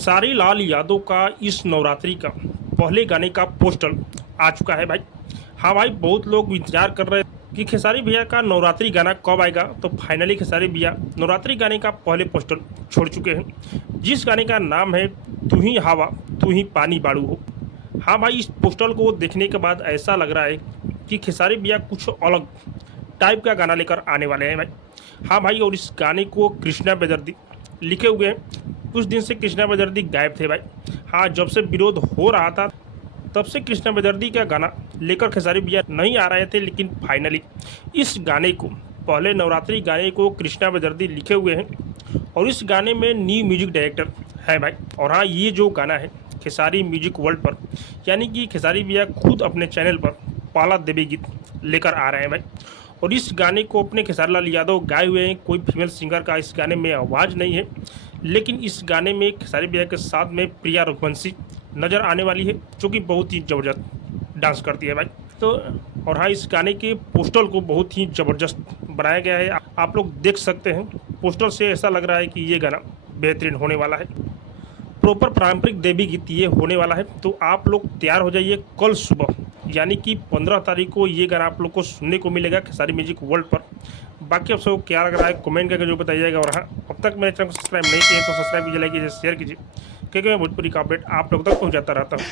खेसारी लाल यादव का इस नवरात्रि का पहले गाने का पोस्टर आ चुका है भाई। हाँ भाई, बहुत लोग इंतजार कर रहे हैं कि खेसारी भैया का नवरात्रि गाना कब आएगा। तो फाइनली खेसारी भैया नवरात्रि गाने का पहले पोस्टर छोड़ चुके हैं, जिस गाने का नाम है तू ही हवा तू ही पानी बाड़ू हो। हाँ भाई, इस पोस्टर को देखने के बाद ऐसा लग रहा है कि खेसारी भैया कुछ अलग टाइप का गाना लेकर आने वाले हैं भाई। हाँ भाई, और इस गाने को कृष्णा बेदर्दी लिखे हुए हैं। कुछ दिन से कृष्णा बेदर्दी गायब थे भाई। हाँ, जब से विरोध हो रहा था तब से कृष्णा बेदर्दी का गाना लेकर खेसारी भैया नहीं आ रहे थे, लेकिन फाइनली इस गाने को, पहले नवरात्रि गाने को कृष्णा बेदर्दी लिखे हुए हैं और इस गाने में न्यू म्यूजिक डायरेक्टर है भाई। और हाँ, ये जो गाना है खेसारी म्यूजिक वर्ल्ड पर, यानी कि खेसारी भैया खुद अपने चैनल पर पाला देवी गीत लेकर आ रहे हैं भाई। और इस गाने को अपने खेसारी लाल यादव गाए हुए हैं। कोई फीमेल सिंगर का इस गाने में आवाज़ नहीं है, लेकिन इस गाने में खेसारी भैया के साथ में प्रिया रघुवंशी नज़र आने वाली है, जो कि बहुत ही ज़बरदस्त डांस करती है भाई। तो और हाँ, इस गाने के पोस्टर को बहुत ही ज़बरदस्त बनाया गया है। आप लोग देख सकते हैं, पोस्टर से ऐसा लग रहा है कि ये गाना बेहतरीन होने वाला है। प्रॉपर पारंपरिक देवी गीत ये होने वाला है। तो आप लोग तैयार हो जाइए, कल सुबह यानी कि 15 तारीख को ये गाना आप लोग को सुनने को मिलेगा खेसारी म्यूजिक वर्ल्ड पर। बाकी आप सबको क्या लग रहा है कमेंट करके जो बताइएगा। और हाँ, अब तक मेरे चैनल को सब्सक्राइब नहीं किए तो सब्सक्राइब कीजिए, लाइक कीजिए, शेयर कीजिए, क्योंकि मैं भोजपुरी का अपडेट आप लोग तक पहुँचाता रहता हूँ।